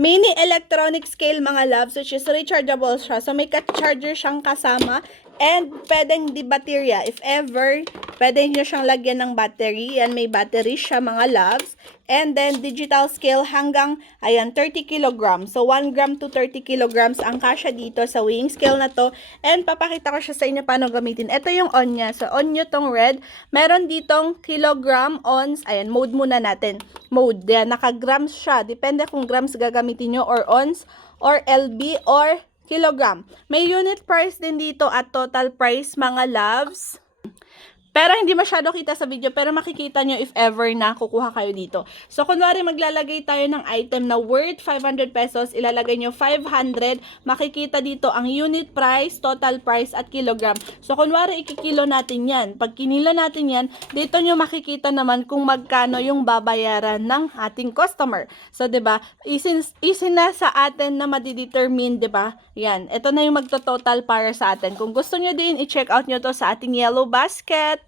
Mini electronic scale mga loves, which is rechargeable siya. So, may charger siyang kasama. And, pwedeng di baterya. If ever, pwede nyo siyang lagyan ng battery. Yan, may battery siya mga loves. And then, digital scale hanggang, ayan, 30 kilograms. So, 1 gram to 30 kilograms ang kasya dito sa weighing scale na to. And, papakita ko siya sa inyo paano gamitin. Ito yung on niya. So, on nyo tong red. Meron ditong kilogram, ons. Ayan, mode muna natin. Mode. Yan, naka-grams siya. Depende kung grams gagamitin nyo or ons or LB or kilogram. May unit price din dito at total price mga loves. Pero hindi masyado kita sa video, pero makikita nyo if ever na kukuha kayo dito. So, kunwari maglalagay tayo ng item na worth 500 pesos, ilalagay nyo 500, makikita dito ang unit price, total price, at kilogram. So, kunwari ikikilo natin yan. Pag kinilo natin yan, dito nyo makikita naman kung magkano yung babayaran ng ating customer. So, 'di ba? Isin na sa atin na madidetermine, 'di ba? Yan. Ito na yung magto-total para sa atin. Kung gusto nyo din, i-check out nyo to sa ating yellow basket.